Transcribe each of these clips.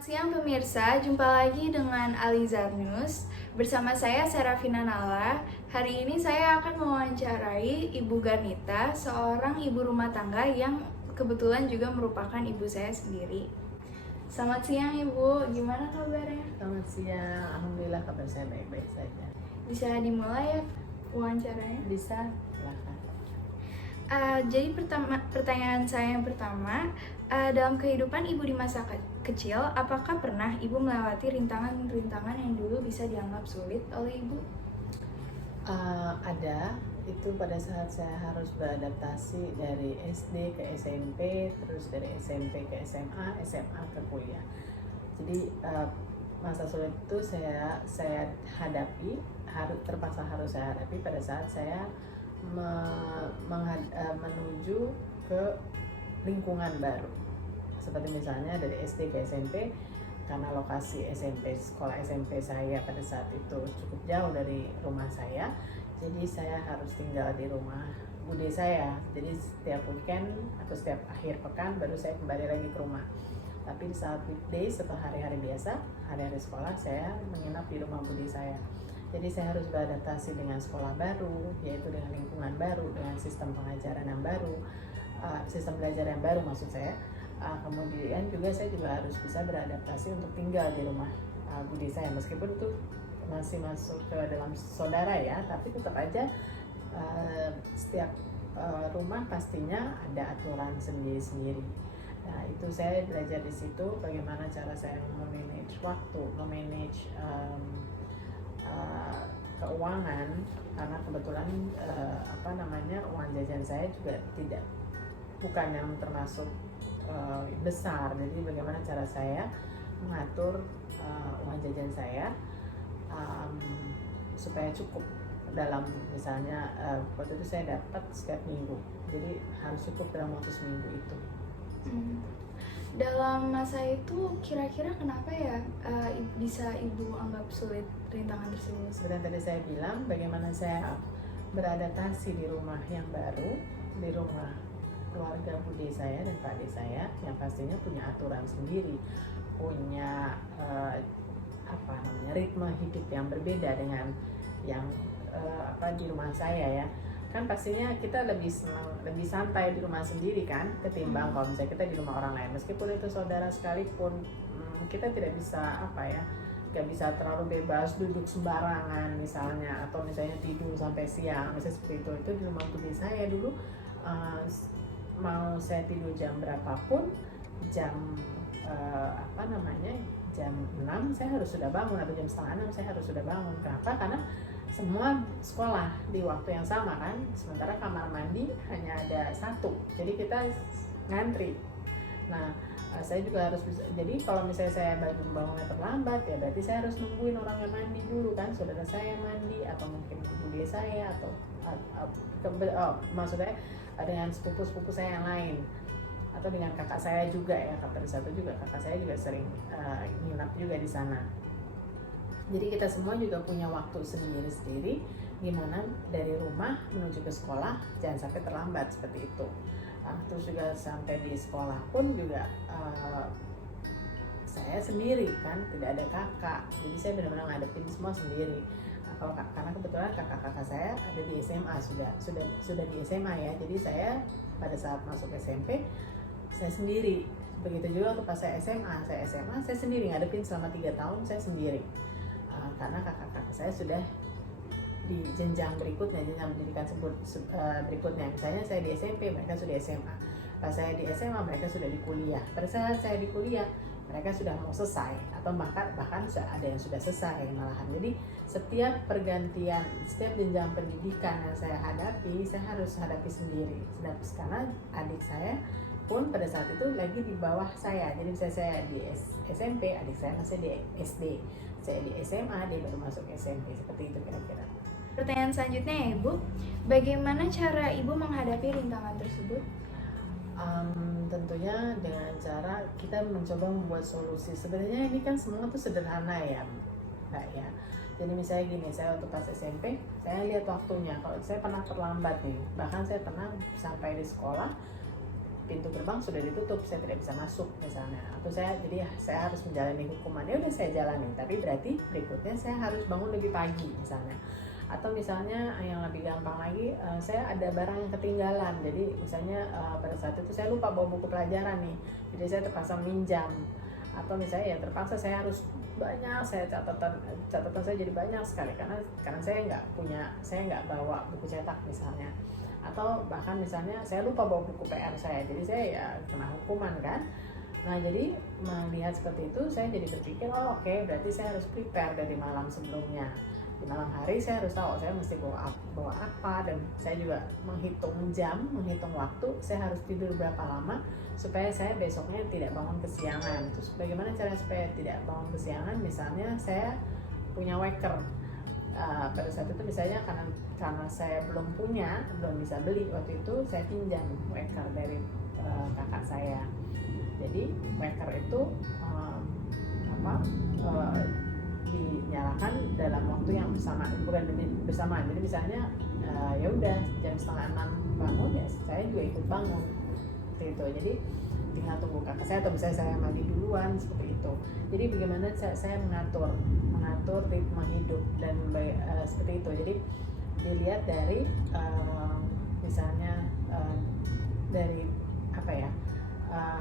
Selamat siang pemirsa, jumpa lagi dengan Alizar News. Bersama saya Serafina Nala. Hari ini saya akan mewawancarai Ibu Garnita, seorang ibu rumah tangga yang kebetulan juga merupakan ibu saya sendiri. Selamat siang Ibu, gimana kabarnya? Selamat siang, alhamdulillah kabar saya baik-baik saja. Bisa dimulai ya wawancaranya? Bisa, silahkan. Jadi pertanyaan saya yang pertama, dalam kehidupan ibu di masa kecil, apakah pernah ibu melewati rintangan-rintangan yang dulu bisa dianggap sulit oleh ibu? Ada, itu pada saat saya harus beradaptasi dari SD ke SMP, terus dari SMP ke SMA, SMA ke kuliah. Jadi masa sulit itu saya hadapi, terpaksa harus saya hadapi pada saat saya menuju ke lingkungan baru. Seperti misalnya dari SD ke SMP, karena lokasi sekolah SMP saya pada saat itu cukup jauh dari rumah saya, jadi saya harus tinggal di rumah bude saya. Jadi setiap weekend atau setiap akhir pekan baru saya kembali lagi ke rumah. Tapi saat weekdays atau hari-hari biasa, hari-hari sekolah, saya menginap di rumah bude saya. Jadi saya harus beradaptasi dengan sekolah baru, yaitu dengan lingkungan baru, dengan sistem pengajaran yang baru, sistem belajar yang baru maksud saya. Kemudian juga saya juga harus bisa beradaptasi untuk tinggal di rumah bude saya, meskipun itu masih masuk ke dalam saudara ya, tapi tetap aja setiap rumah pastinya ada aturan sendiri-sendiri. Nah, itu saya belajar di situ bagaimana cara saya memanage waktu, memanage keuangan, karena kebetulan uang jajan saya juga bukan yang termasuk besar. Jadi bagaimana cara saya mengatur uang jajan saya supaya cukup dalam, misalnya waktu itu saya dapat setiap minggu, jadi harus cukup dalam waktu seminggu itu. Dalam masa itu kira-kira kenapa ya bisa ibu anggap sulit rintangan tersebut? Seperti yang tadi saya bilang, bagaimana saya beradaptasi di rumah yang baru, di rumah keluarga bude saya dan pak de saya yang pastinya punya aturan sendiri, punya ritme hidup yang berbeda dengan yang di rumah saya ya. Kan pastinya kita lebih senang, lebih santai di rumah sendiri kan, ketimbang kalau misalnya kita di rumah orang lain. Meskipun itu saudara sekalipun, kita tidak bisa nggak bisa terlalu bebas duduk sembarangan misalnya, atau misalnya tidur sampai siang, misalnya seperti itu. Itu di rumah bude saya dulu, mau saya tidur jam berapapun, jam jam 6 saya harus sudah bangun, atau jam setengah 6 saya harus sudah bangun. Kenapa? Karena semua sekolah di waktu yang sama kan, sementara kamar mandi hanya ada satu, jadi kita ngantri. Nah, saya juga harus bisa, jadi kalau misalnya saya bangunnya terlambat ya berarti saya harus nungguin orang yang mandi dulu kan, saudara saya mandi, atau mungkin bude saya, atau maksudnya dengan sepupu-sepupu saya yang lain, atau dengan kakak saya juga ya, kakak satu juga, kakak saya juga sering nginap juga di sana. Jadi kita semua juga punya waktu sendiri-sendiri, gimana dari rumah menuju ke sekolah jangan sampai terlambat seperti itu. Terus juga sampai di sekolah pun juga saya sendiri kan, tidak ada kakak, jadi saya benar-benar ngadepin semua sendiri. Karena kebetulan kakak-kakak saya ada di SMA, sudah di SMA ya, jadi saya pada saat masuk SMP saya sendiri. Begitu juga waktu pas saya SMA saya sendiri ngadepin selama 3 tahun, saya sendiri. Karena kakak-kakak saya sudah di jenjang berikutnya, jenjang pendidikan berikutnya. Misalnya saya di SMP, mereka sudah SMA. Pas saya di SMA, mereka sudah di kuliah. Pada saat saya di kuliah, mereka sudah mau selesai, atau bahkan ada yang sudah selesai malahan. Jadi setiap pergantian, setiap jenjang pendidikan yang saya hadapi, saya harus hadapi sendiri. Karena adik saya pun pada saat itu lagi di bawah saya. Jadi misalnya saya di SMP, adik saya masih di SD. Saya di SMA, dia baru masuk SMP. Seperti itu kira-kira. Pertanyaan selanjutnya ya Ibu, bagaimana cara Ibu menghadapi rintangan tersebut? Tentunya dengan cara kita mencoba membuat solusi. Sebenarnya ini kan semua tuh sederhana ya Mbak ya. Jadi misalnya gini, saya waktu pas SMP, saya lihat waktunya. Kalau saya pernah terlambat nih, bahkan saya pernah sampai di sekolah pintu gerbang sudah ditutup, saya tidak bisa masuk misalnya, atau saya harus menjalani hukuman, ya udah saya jalani, tapi berarti berikutnya saya harus bangun lebih pagi misalnya. Atau misalnya yang lebih gampang lagi, saya ada barang yang ketinggalan, jadi misalnya pada saat itu saya lupa bawa buku pelajaran nih, jadi saya terpaksa minjam. Atau misalnya ya terpaksa saya harus banyak, catatan saya jadi banyak sekali karena saya nggak bawa buku cetak misalnya. Atau bahkan misalnya saya lupa bawa buku PR saya, jadi saya ya kena hukuman kan. Nah, jadi melihat seperti itu saya jadi berpikir, oke, berarti saya harus prepare dari malam sebelumnya. Di malam hari saya harus tahu saya mesti bawa apa, dan saya juga menghitung jam, menghitung waktu, saya harus tidur berapa lama supaya saya besoknya tidak bangun kesiangan. Terus bagaimana cara supaya tidak bangun kesiangan? Misalnya saya punya waker. Pada saat itu misalnya karena saya belum bisa beli waktu itu, saya pinjam waker dari kakak saya. Jadi waker itu dinyalakan dalam waktu yang bukan bersamaan. Jadi misalnya ya udah jam 5:30 bangun, ya saya juga ikut bangun seperti itu. Jadi tinggal tunggu kakak saya, atau misalnya saya mandi duluan seperti itu. Jadi bagaimana saya mengatur ritme hidup dan seperti itu. Jadi dilihat dari misalnya dari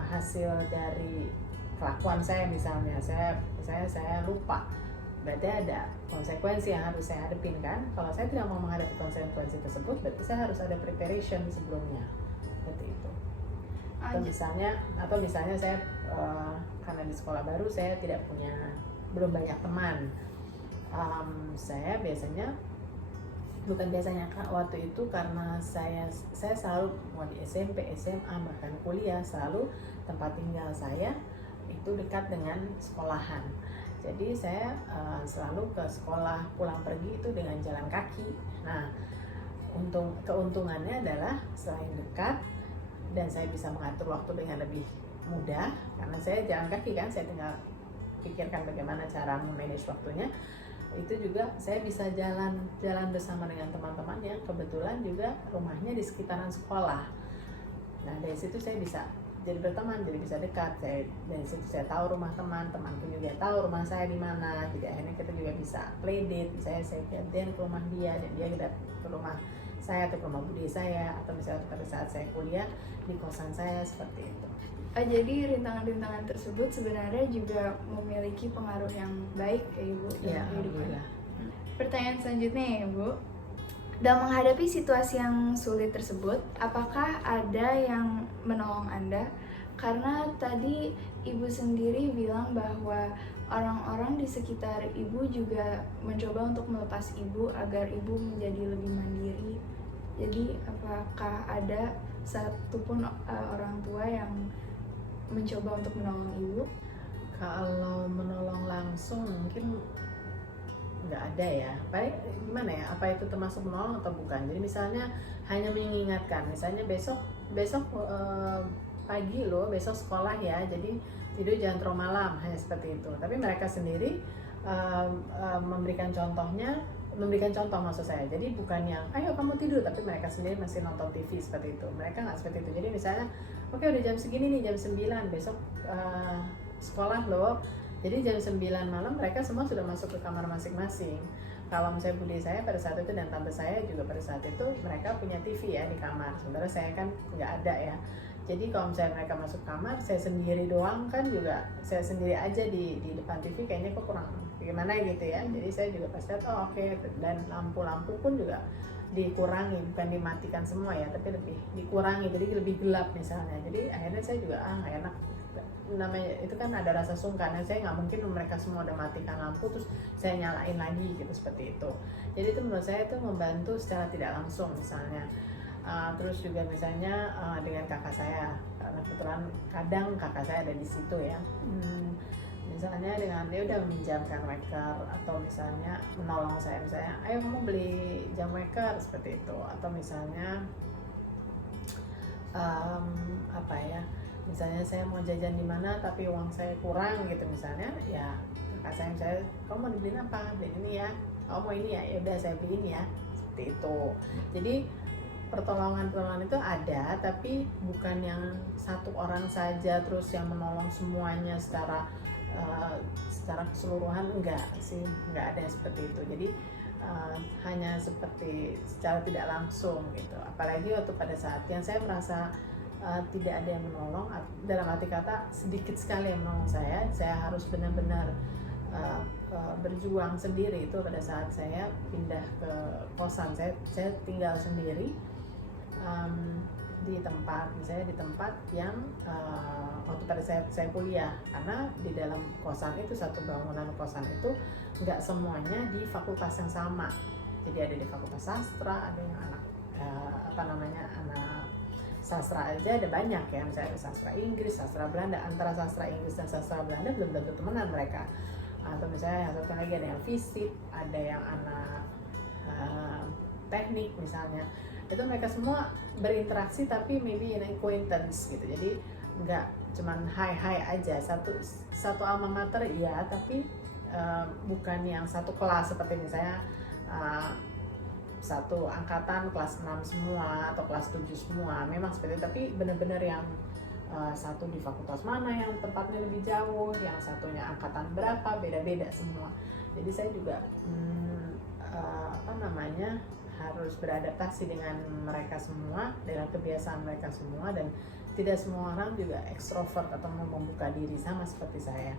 hasil dari kelakuan saya, misalnya saya lupa, berarti ada konsekuensi yang harus saya hadapin kan. Kalau saya tidak mau menghadapi konsekuensi tersebut, berarti saya harus ada preparation sebelumnya, seperti itu. Atau misalnya saya karena di sekolah baru saya belum banyak teman, saya waktu itu karena saya selalu mau di SMP, SMA, bahkan kuliah, selalu tempat tinggal saya itu dekat dengan sekolahan. Jadi saya selalu ke sekolah pulang pergi itu dengan jalan kaki. Nah, keuntungannya adalah selain dekat dan saya bisa mengatur waktu dengan lebih mudah karena saya jalan kaki kan, saya tinggal pikirkan bagaimana cara memanage waktunya. Itu juga saya bisa jalan bersama dengan teman-teman yang kebetulan juga rumahnya di sekitaran sekolah. Nah, dari situ saya bisa jadi berteman, jadi bisa dekat. Dari situ saya tahu rumah teman pun juga tahu rumah saya di mana. Jadi akhirnya kita juga bisa play date. Saya gantian ke rumah dia dan dia ke rumah saya atau ke rumah bude saya, atau misalnya pada saat saya kuliah di kosan saya, seperti itu. Jadi rintangan-rintangan tersebut sebenarnya juga memiliki pengaruh yang baik ya Ibu dalam kehidupan. Pertanyaan selanjutnya ya Ibu, dalam menghadapi situasi yang sulit tersebut, apakah ada yang menolong Anda? Karena tadi Ibu sendiri bilang bahwa orang-orang di sekitar Ibu juga mencoba untuk melepas Ibu agar Ibu menjadi lebih mandiri. Jadi apakah ada satupun orang tua yang mencoba untuk menolong Ibu? Kalau menolong langsung mungkin nggak ada ya. Baik, gimana ya? Apa itu termasuk menolong atau bukan? Jadi misalnya hanya mengingatkan, misalnya besok pagi loh, besok sekolah ya. Jadi tidur jangan terlalu malam, hanya seperti itu. Tapi mereka sendiri memberikan contoh maksud saya. Jadi bukan yang ayo kamu tidur, tapi mereka sendiri masih nonton TV seperti itu. Mereka nggak seperti itu. Jadi misalnya oke, udah jam segini nih, jam 9 besok sekolah loh. Jadi jam 9 malam mereka semua sudah masuk ke kamar masing-masing. Kalau misalnya bude saya pada saat itu dan tante saya juga pada saat itu, mereka punya TV ya di kamar. Sementara saya kan nggak ada ya. Jadi kalau misalnya mereka masuk kamar, saya sendiri doang kan juga, saya sendiri aja di depan TV kayaknya kok kurang gimana gitu ya. Jadi saya juga pasti lihat, oke. Dan lampu-lampu pun juga dikurangi, bukan dimatikan semua ya, tapi lebih dikurangi, jadi lebih gelap misalnya. Jadi akhirnya saya juga nggak enak, namanya itu kan ada rasa sungkan. Saya nggak mungkin mereka semua udah matikan lampu terus saya nyalain lagi gitu, seperti itu. Jadi itu menurut saya itu membantu secara tidak langsung misalnya. Terus juga misalnya dengan kakak saya, karena kebetulan kadang kakak saya ada di situ ya. Misalnya dengan dia udah meminjamkan waker, atau misalnya menolong saya, misalnya ayo kamu beli jam waker seperti itu. Atau misalnya misalnya saya mau jajan di mana tapi uang saya kurang gitu misalnya, ya kakak saya misalnya kamu mau dibeliin apa, beli ini ya, kamu mau ini ya, udah saya beliin ya, seperti itu. Jadi pertolongan itu ada, tapi bukan yang satu orang saja terus yang menolong semuanya secara keseluruhan, enggak sih, enggak ada yang seperti itu. Jadi hanya seperti secara tidak langsung gitu. Apalagi waktu pada saat yang saya merasa tidak ada yang menolong, dalam arti kata sedikit sekali yang menolong saya harus benar-benar berjuang sendiri. Itu pada saat saya pindah ke kosan, saya tinggal sendiri di tempat, misalnya di tempat yang waktu pada saya kuliah, karena di dalam kosan itu, satu bangunan kosan itu nggak semuanya di fakultas yang sama. Jadi ada di fakultas sastra, ada yang anak anak sastra aja ada banyak ya, misalnya sastra Inggris, sastra Belanda. Antara sastra Inggris dan sastra Belanda belum tentu temenan mereka. Atau misalnya satu lagi ada yang fisip, ada yang anak teknik misalnya. Itu mereka semua berinteraksi tapi maybe in acquaintance gitu. Jadi nggak cuman hai aja, satu alma mater iya, tapi bukan yang satu kelas seperti misalnya satu angkatan kelas 6 semua atau kelas 7 semua, memang seperti itu. Tapi benar-benar yang satu di fakultas mana yang tempatnya lebih jauh, yang satunya angkatan berapa, beda-beda semua. Jadi saya juga harus beradaptasi dengan mereka semua, dengan kebiasaan mereka semua, dan tidak semua orang juga ekstrovert atau mau membuka diri sama seperti saya.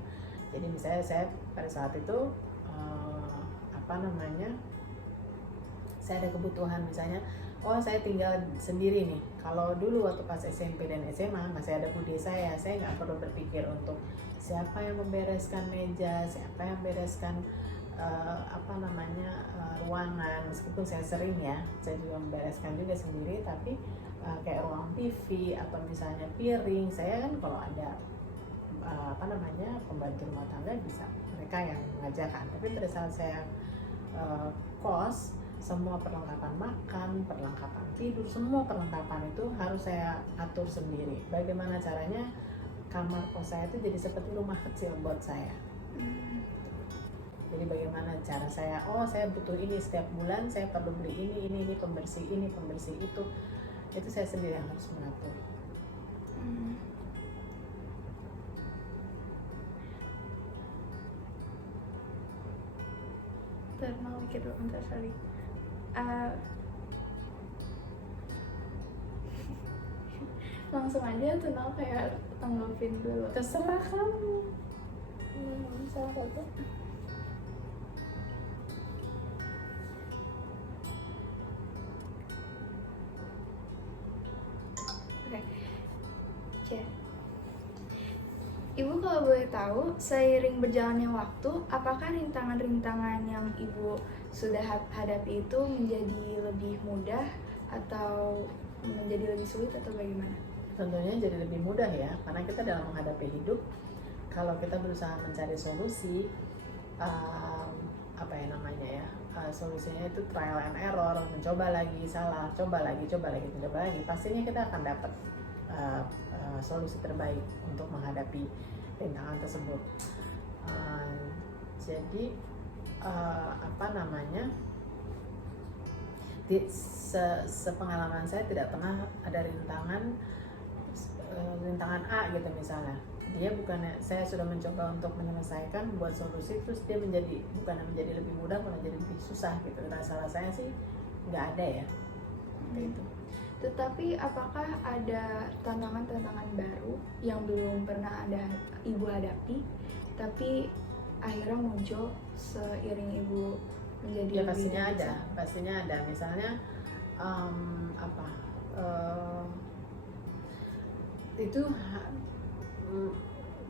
Jadi misalnya saya pada saat itu saya ada kebutuhan, misalnya saya tinggal sendiri nih. Kalau dulu waktu pas SMP dan SMA masih ada bude saya nggak perlu berpikir untuk siapa yang membereskan meja, siapa yang membereskan ruangan. Meskipun saya sering ya, saya juga membereskan juga sendiri, tapi kayak ruang TV atau misalnya piring, saya kan kalau ada pembantu rumah tangga bisa mereka yang mengajarkan. Tapi pada saat saya kos, semua perlengkapan makan, perlengkapan tidur, semua perlengkapan itu harus saya atur sendiri. Bagaimana caranya kamar kos saya itu jadi seperti rumah kecil buat saya. Jadi bagaimana cara saya butuh ini setiap bulan, saya perlu beli ini pembersih itu saya sendiri yang harus mengatur. Mau mikir dulu bentar, sorry. Langsung aja tuh kayak tanggapin dulu. Terserah kamu. Salah satu. Oke. Ibu kalau boleh tahu, seiring berjalannya waktu, apakah rintangan-rintangan yang Ibu sudah hadapi itu menjadi lebih mudah atau menjadi lebih sulit atau bagaimana? Tentunya jadi lebih mudah ya, karena kita dalam menghadapi hidup, kalau kita berusaha mencari solusi, solusinya itu trial and error, mencoba lagi, salah, coba lagi, pastinya kita akan dapat solusi terbaik untuk menghadapi rintangan tersebut. Jadi sepengalaman saya tidak pernah ada rintangan A gitu misalnya. Dia bukannya saya sudah mencoba untuk menyelesaikan, buat solusi, terus dia bukannya menjadi lebih mudah, malah jadi lebih susah gitu. Rasa saya sih nggak ada ya. Gitu. Tetapi apakah ada tantangan-tantangan baru yang belum pernah Ibu hadapi, tapi akhirnya muncul seiring Ibu menjadi ya? lebih Pastinya ada. Misalnya itu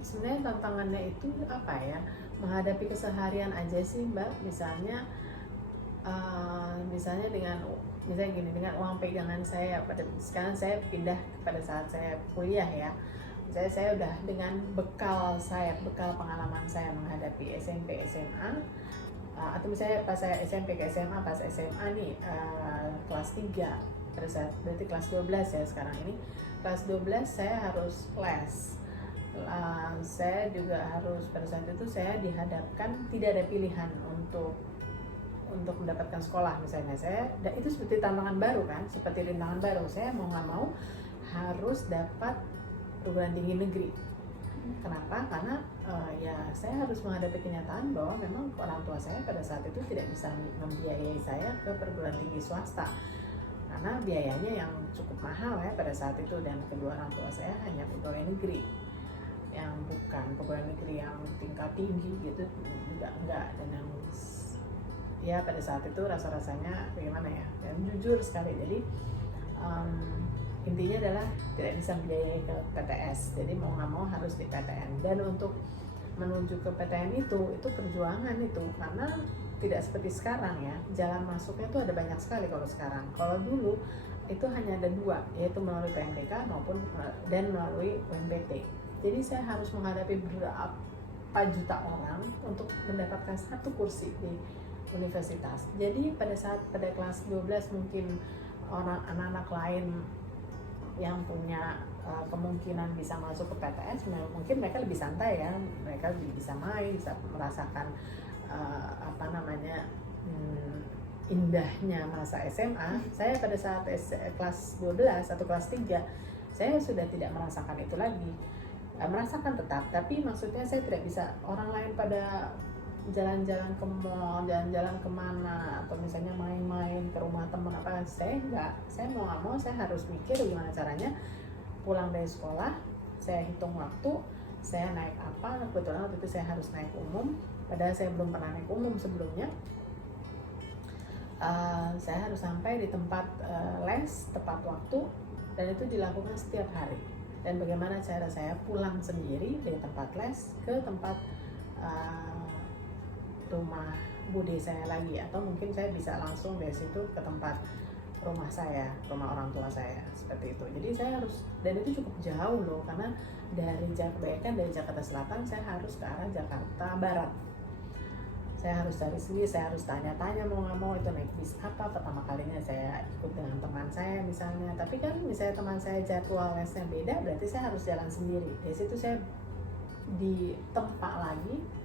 sebenarnya tantangannya itu apa ya? Menghadapi keseharian aja sih, Mbak. Misalnya dengan uang pegangan saya, sekarang saya pindah pada saat saya kuliah ya. Saya udah dengan bekal pengalaman saya menghadapi SMP SMA, atau misalnya pas saya SMP ke SMA, pas SMA nih kelas 3, pada saat berarti kelas 12 ya sekarang ini. Kelas 12 saya harus les. Saya juga harus, pada saat itu saya dihadapkan tidak ada pilihan untuk untuk mendapatkan sekolah misalnya, dan itu seperti tantangan baru kan, seperti rintangan baru. Saya mau nggak mau harus dapat perguruan tinggi negeri. Kenapa? Karena ya saya harus menghadapi kenyataan bahwa memang orang tua saya pada saat itu tidak bisa membiayai saya ke perguruan tinggi swasta, karena biayanya yang cukup mahal ya pada saat itu. Dan kedua orang tua saya hanya pegawai negeri, yang bukan pegawai negeri yang tingkat tinggi gitu, enggak. Dan yang ya pada saat itu rasa-rasanya bagaimana ya, dan jujur sekali. Jadi intinya adalah tidak bisa membiayai ke PTS, jadi mau nggak mau harus di PTN. Dan untuk menuju ke PTN itu perjuangan itu, karena tidak seperti sekarang ya, jalan masuknya itu ada banyak sekali kalau sekarang. Kalau dulu itu hanya ada dua, yaitu melalui PMDK maupun dan melalui UMPT. Jadi saya harus menghadapi berapa juta orang untuk mendapatkan satu kursi di universitas. Jadi pada kelas 12 mungkin anak-anak lain yang punya kemungkinan bisa masuk ke PTS, mungkin mereka lebih santai ya, mereka bisa main, bisa merasakan indahnya masa SMA. Saya pada saat kelas 12 atau kelas 3 saya sudah tidak merasakan itu lagi. Merasakan tetap, tapi maksudnya saya tidak bisa, orang lain pada jalan-jalan ke mall, jalan-jalan kemana, atau misalnya main-main ke rumah teman apa, saya enggak. Saya mau nggak mau saya harus mikir gimana caranya pulang dari sekolah, saya hitung waktu, saya naik apa. Kebetulan waktu itu saya harus naik umum, padahal saya belum pernah naik umum sebelumnya. Saya harus sampai di tempat les tepat waktu, dan itu dilakukan setiap hari. Dan bagaimana cara saya pulang sendiri dari tempat les ke tempat rumah bude saya lagi, atau mungkin saya bisa langsung dari situ ke tempat rumah saya, rumah orang tua saya, seperti itu. Jadi saya harus, dan itu cukup jauh loh, karena dari Jakarta Selatan saya harus ke arah Jakarta Barat. Saya harus cari sendiri, saya harus tanya-tanya mau nggak mau itu naik bis apa. Pertama kalinya saya ikut dengan teman saya misalnya, tapi kan misalnya teman saya jadwal lesnya beda, berarti saya harus jalan sendiri. Dari situ saya ditempa lagi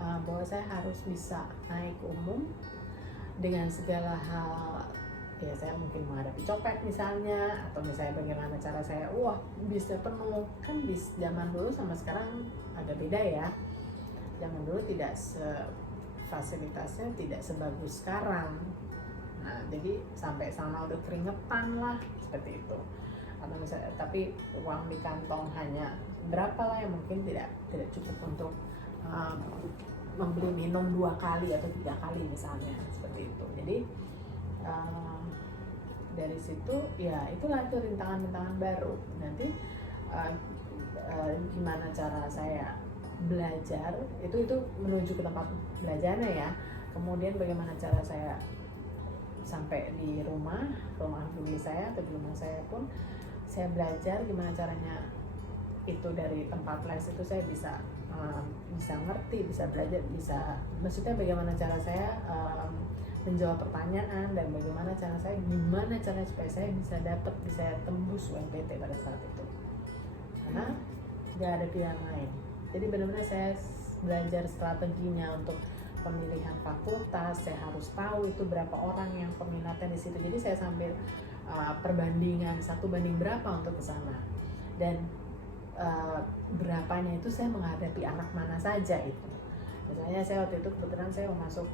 bahwa saya harus bisa naik umum dengan segala hal. Ya saya mungkin menghadapi copet misalnya, atau misalnya bagaimana cara saya, bisnya penuh. Kan bis zaman dulu sama sekarang agak beda ya. Zaman dulu tidak fasilitasnya tidak sebagus sekarang. Nah, jadi sampai sana udah keringetan lah, seperti itu. Atau misalnya, tapi uang di kantong hanya berapa lah, yang mungkin tidak cukup untuk membeli minum 2 kali atau 3 kali misalnya, seperti itu. Jadi dari situ ya itulah itu rintangan baru. Nanti gimana cara saya belajar itu menuju ke tempat belajarnya ya. Kemudian bagaimana cara saya sampai di rumah bude saya atau di rumah saya pun saya belajar gimana caranya itu. Dari tempat les itu saya bisa ngerti, bisa belajar, maksudnya bagaimana cara saya menjawab pertanyaan, dan bagaimana cara supaya saya bisa tembus UMPT pada saat itu, karena nggak ada pilihan lain. Jadi benar-benar saya belajar strateginya untuk pemilihan fakultas. Saya harus tahu itu berapa orang yang peminatnya di situ. Jadi saya sambil perbandingan 1 banding berapa untuk ke sana, dan berapanya itu saya menghadapi anak mana saja itu. Misalnya saya waktu itu kebetulan saya mau masuk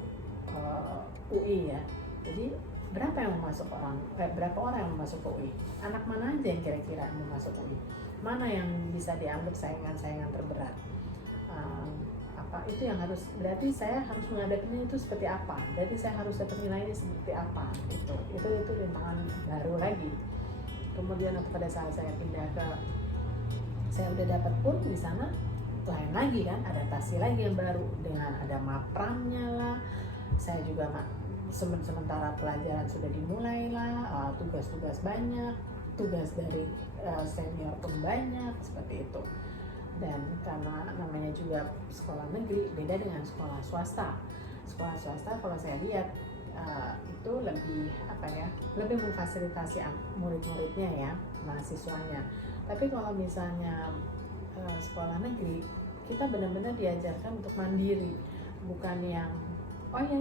UI ya. Jadi berapa orang yang mau masuk ke UI? Anak mana aja yang kira-kira mau masuk UI? Mana yang bisa dianggap saingan terberat? Itu yang harus, berarti saya harus menghadapinya itu seperti apa? Jadi saya harus dapat nilainya seperti apa? Itu rintangan baru lagi. Kemudian pada saat saya pindah saya udah dapat pun di sana, lain lagi kan, adaptasi lagi yang baru dengan ada mapramnya lah. Saya juga sementara pelajaran sudah dimulai lah, tugas-tugas banyak, tugas dari senior pun banyak, seperti itu. Dan karena namanya juga sekolah negeri, beda dengan sekolah swasta. Sekolah swasta kalau saya lihat itu lebih memfasilitasi murid-muridnya ya, mahasiswanya. Tapi kalau misalnya sekolah negeri, kita benar-benar diajarkan untuk mandiri, bukan yang oh ya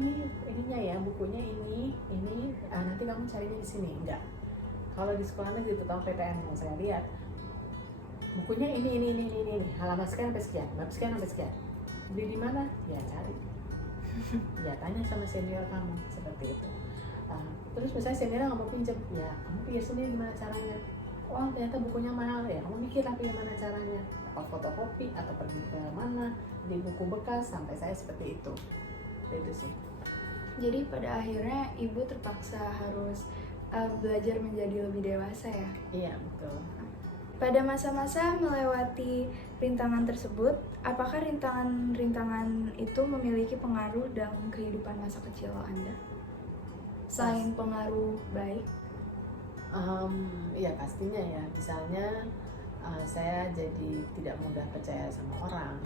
ininya ya, bukunya ini nanti kamu carinya di sini. Enggak. Kalau di sekolah negeri terutama PTN yang saya lihat, bukunya ini, halaman sekian sampai sekian, bab sekian sampai sekian. Beli di mana? Ya cari. Ya tanya sama senior kamu seperti itu. Terus misalnya senior nggak mau pinjam, ya kamu pikir sendiri gimana caranya. Oh ternyata bukunya mahal, ya kamu mikir lah gimana caranya. Apa fotokopi atau pergi ke mana di buku bekas, sampai saya seperti itu. Itu sih. Jadi pada akhirnya ibu terpaksa harus belajar menjadi lebih dewasa ya. Iya betul. Pada masa-masa melewati rintangan tersebut, apakah rintangan-rintangan itu memiliki pengaruh dalam kehidupan masa kecil Anda? Selain pengaruh baik? Iya pastinya ya. Misalnya saya jadi tidak mudah percaya sama orang,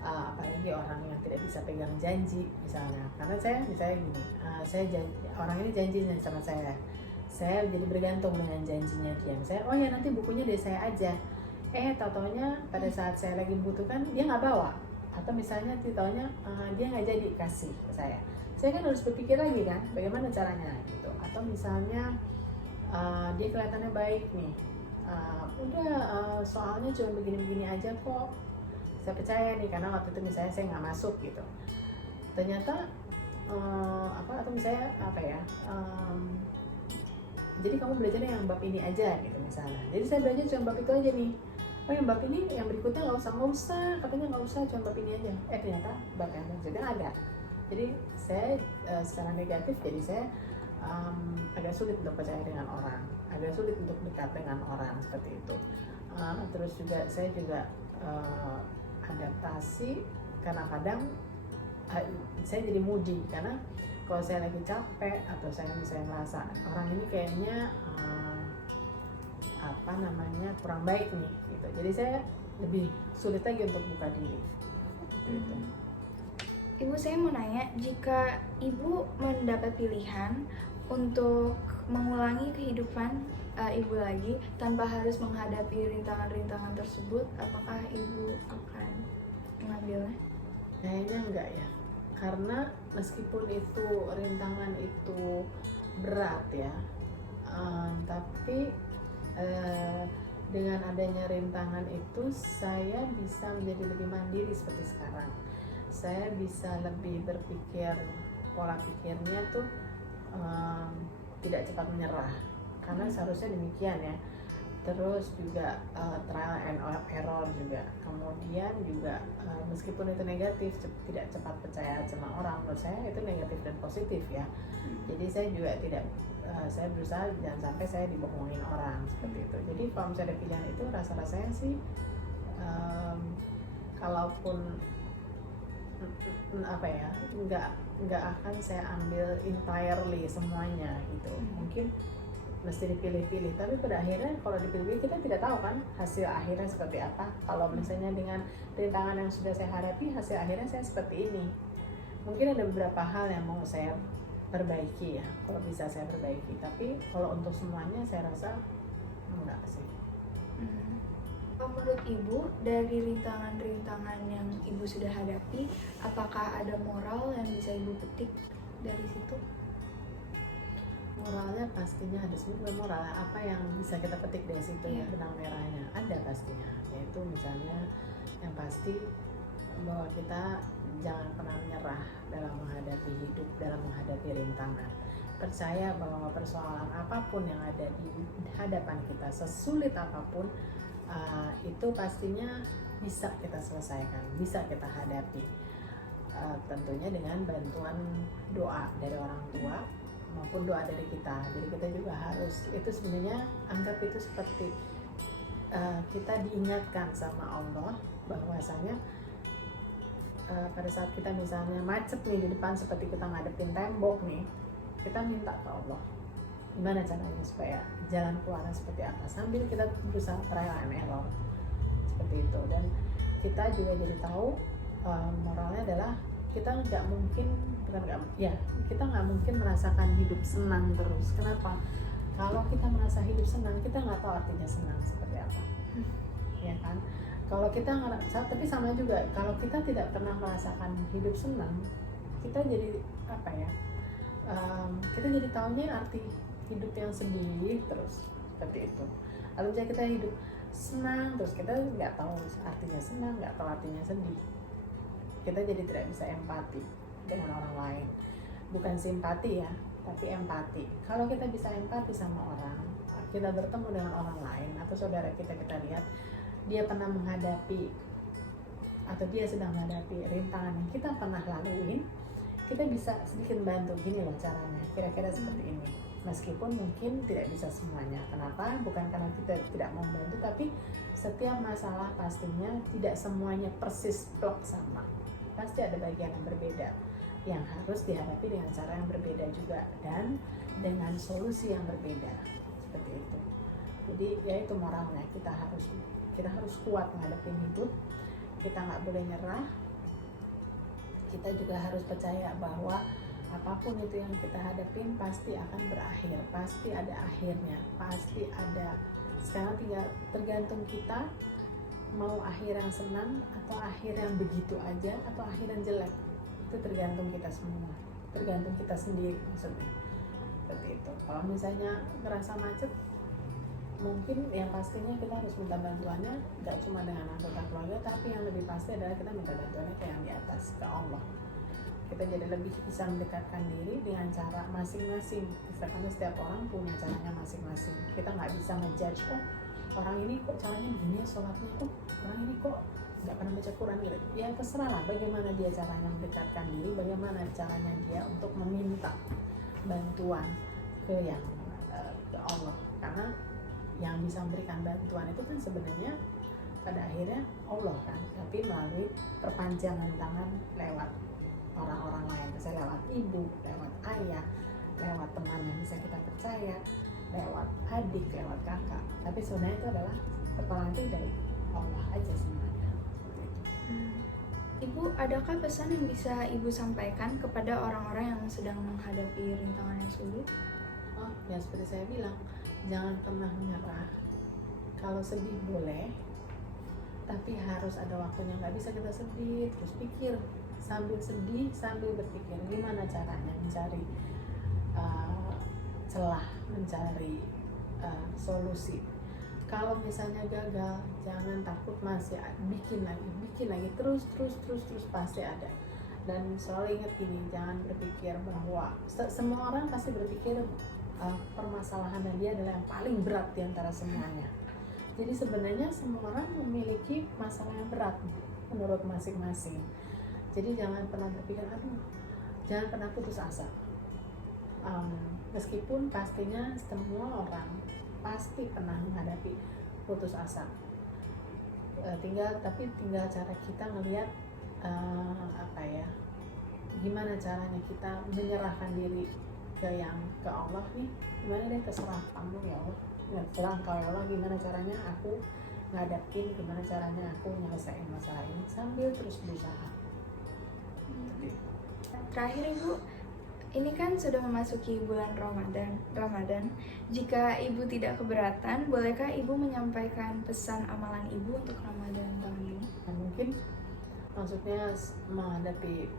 apalagi orang yang tidak bisa pegang janji misalnya. Karena saya misalnya gini, saya janji, orang ini janji sama saya jadi bergantung dengan janjinya dia. Misalnya, oh ya nanti bukunya dari saya aja. Tau-taunya pada saat saya lagi membutuhkan dia nggak bawa, atau misalnya taunya dia nggak jadi kasih ke saya. Saya kan harus berpikir lagi kan, bagaimana caranya gitu. Atau misalnya dia kelihatannya baik nih, soalnya cuma begini-begini aja kok. Saya percaya nih karena waktu itu misalnya saya nggak masuk gitu. Ternyata atau misalnya jadi kamu belajarnya yang bab ini aja gitu misalnya. Jadi saya belajar cuma bab itu aja nih. Oh yang bab ini, yang berikutnya nggak usah, katanya nggak usah, cuma bab ini aja. Ternyata bab yang berikutnya ada. Jadi saya secara negatif, jadi saya agak sulit untuk percaya dengan orang, agak sulit untuk dekat dengan orang seperti itu. Terus juga saya juga adaptasi, kadang-kadang saya jadi moody karena kalau saya lagi capek atau saya misalnya merasa orang ini kayaknya kurang baik nih gitu, jadi saya lebih sulit lagi untuk buka diri gitu. Ibu, saya mau nanya, jika ibu mendapat pilihan untuk mengulangi kehidupan ibu lagi tanpa harus menghadapi rintangan-rintangan tersebut, apakah ibu akan mengambilnya? Kayaknya enggak ya, karena meskipun itu rintangan itu berat ya, tapi dengan adanya rintangan itu saya bisa menjadi lebih mandiri seperti sekarang. Saya bisa lebih berpikir, pola pikirnya tuh tidak cepat menyerah, karena seharusnya demikian ya. Terus juga trial and error juga. Kemudian juga meskipun itu negatif, tidak cepat percaya sama orang. Menurut saya itu negatif dan positif ya. Jadi saya juga tidak, saya berusaha jangan sampai saya dibohongin orang seperti itu. Jadi kalau misalnya ada pilihan itu, rasa-rasanya sih kalaupun nggak akan saya ambil entirely semuanya gitu. Mungkin mesti dipilih-pilih, tapi pada akhirnya kalau dipilih kita tidak tahu kan hasil akhirnya seperti apa. Kalau misalnya dengan rintangan yang sudah saya hadapi, hasil akhirnya saya seperti ini, mungkin ada beberapa hal yang mau saya perbaiki ya, kalau bisa saya perbaiki, tapi kalau untuk semuanya saya rasa enggak sih. Menurut ibu, dari rintangan-rintangan yang ibu sudah hadapi, apakah ada moral yang bisa ibu petik dari situ? Moralnya pastinya ada, sebenarnya moral apa yang bisa kita petik dari situ ya, benang merahnya ada pastinya, yaitu misalnya yang pasti bahwa kita jangan pernah menyerah dalam menghadapi hidup, dalam menghadapi rintangan. Percaya bahwa persoalan apapun yang ada di hadapan kita, sesulit apapun, itu pastinya bisa kita selesaikan, bisa kita hadapi, tentunya dengan bantuan doa dari orang tua maupun doa dari kita. Jadi kita juga harus, itu sebenarnya anggap itu seperti kita diingatkan sama Allah bahwasanya pada saat kita misalnya macet nih di depan, seperti kita ngadepin tembok nih, kita minta ke Allah gimana caranya supaya jalan keluarnya seperti apa, sambil kita berusaha trial and error seperti itu. Dan kita juga jadi tahu moralnya adalah kita nggak mungkin merasakan hidup senang terus. Kenapa? Kalau kita merasa hidup senang, kita nggak tahu artinya senang seperti apa, ya kan? Kalau kita ngerasa, tapi sama juga kalau kita tidak pernah merasakan hidup senang, kita jadi apa ya, kita jadi taunya arti hidup yang sedih terus seperti itu. Kalau misalnya kita hidup senang terus kita nggak tahu artinya senang, nggak tahu artinya sedih, kita jadi tidak bisa empati dengan orang lain. Bukan simpati ya, tapi empati. Kalau kita bisa empati sama orang, kita bertemu dengan orang lain atau saudara kita lihat dia pernah menghadapi atau dia sedang menghadapi rintangan yang kita pernah laluin, kita bisa sedikit bantu. Gini loh caranya, kira-kira seperti ini. Meskipun mungkin tidak bisa semuanya. Kenapa? Bukan karena kita tidak mau bantu, tapi setiap masalah pastinya tidak semuanya persis plok sama. Pasti ada bagian yang berbeda yang harus dihadapi dengan cara yang berbeda juga dan dengan solusi yang berbeda, seperti itu. Jadi ya itu moralnya, kita harus kuat menghadapi hidup, kita nggak boleh nyerah, kita juga harus percaya bahwa apapun itu yang kita hadapin pasti akan berakhir, pasti ada akhirnya, pasti ada. Sekarang tinggal tergantung kita mau akhir yang senang atau akhir yang begitu aja atau akhir yang jelek. Itu tergantung kita semua, tergantung kita sendiri maksudnya, seperti itu. Kalau misalnya ngerasa macet, mungkin yang pastinya kita harus minta bantuannya gak cuma dengan anggota keluarga, tapi yang lebih pasti adalah kita minta bantuannya ke yang di atas, ke Allah. Kita jadi lebih bisa mendekatkan diri dengan cara masing-masing, karena setiap orang punya caranya masing-masing. Kita nggak bisa ngejudge, oh orang ini kok caranya begini ya sholatnya, kok orang ini kok nggak pernah baca Quran gitu. Ya terserah lah bagaimana dia caranya mendekatkan diri, bagaimana caranya dia untuk meminta bantuan ke yang ke Allah. Karena yang bisa memberikan bantuan itu kan sebenarnya pada akhirnya Allah kan, tapi melalui perpanjangan tangan lewat orang-orang lain, misalnya lewat ibu, lewat ayah, lewat teman yang bisa kita percaya, lewat adik, lewat kakak. Tapi sebenarnya itu adalah pertolongan itu dari Allah aja sebenarnya. Ibu, adakah pesan yang bisa Ibu sampaikan kepada orang-orang yang sedang menghadapi rintangan yang sulit? Oh, ya seperti saya bilang, jangan pernah menyerah. Kalau sedih boleh, tapi harus ada waktunya. Nggak bisa kita sedih terus pikir, sambil sedih sambil berpikir gimana caranya mencari celah, mencari solusi. Kalau misalnya gagal, jangan takut, masih bikin lagi terus pasti ada. Dan selalu ingat gini, jangan berpikir bahwa semua orang pasti berpikir permasalahan dia adalah yang paling berat di antara semuanya. Jadi sebenarnya semua orang memiliki masalah yang berat menurut masing-masing. Jadi jangan pernah berpikir, jangan pernah putus asa. Meskipun pastinya semua orang pasti pernah menghadapi putus asa. Tinggal cara kita ngelihat gimana caranya kita menyerahkan diri ke Allah nih. Gimana deh, terserah kamu ya Allah. Terserah Engkau ya Allah, gimana caranya aku ngadapin, gimana caranya aku nyelesain masalah ini sambil terus berusaha. Terakhir Ibu, ini kan sudah memasuki bulan Ramadan. Jika Ibu tidak keberatan, bolehkah Ibu menyampaikan pesan amalan Ibu untuk Ramadan tahun ini? Nah, mungkin maksudnya menghadapi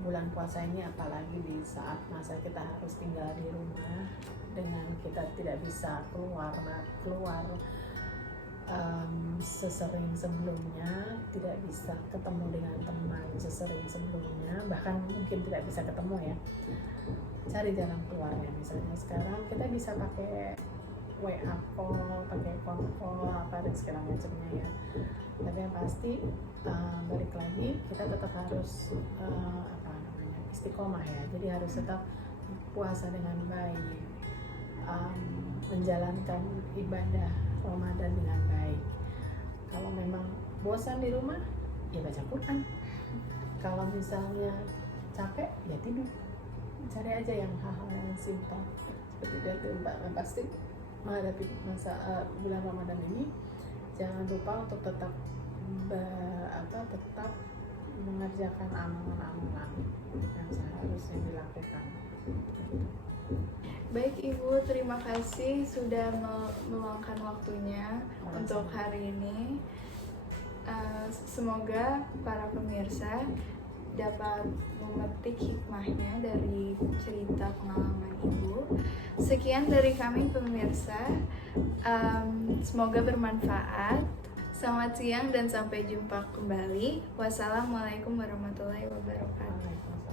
bulan puasa ini, apalagi di saat masa kita harus tinggal di rumah dengan kita tidak bisa keluar sesering sebelumnya, tidak bisa ketemu dengan teman sesering sebelumnya, bahkan mungkin tidak bisa ketemu ya. Cari jalan keluarnya. Misalnya sekarang kita bisa pakai WA call, pakai phone call, apa dan segala macamnya ya. Tapi yang pasti balik lagi kita tetap harus istiqomah ya. Jadi harus tetap puasa dengan baik, menjalankan ibadah Ramadan dengan baik. Kalau memang bosan di rumah, ya baca Quran. Kalau misalnya capek, ya tidur. Cari aja yang hal-hal yang simpel seperti itu. Mbak pasti menghadapi masa bulan Ramadan ini, jangan lupa untuk tetap mengerjakan amalan-amalan yang seharusnya dilakukan. Baik Ibu, terima kasih sudah meluangkan waktunya untuk hari ini. Semoga para pemirsa dapat memetik hikmahnya dari cerita pengalaman ibu. Sekian dari kami pemirsa, semoga bermanfaat. Selamat siang dan sampai jumpa kembali. Wassalamualaikum warahmatullahi wabarakatuh. Waalaikumsalam.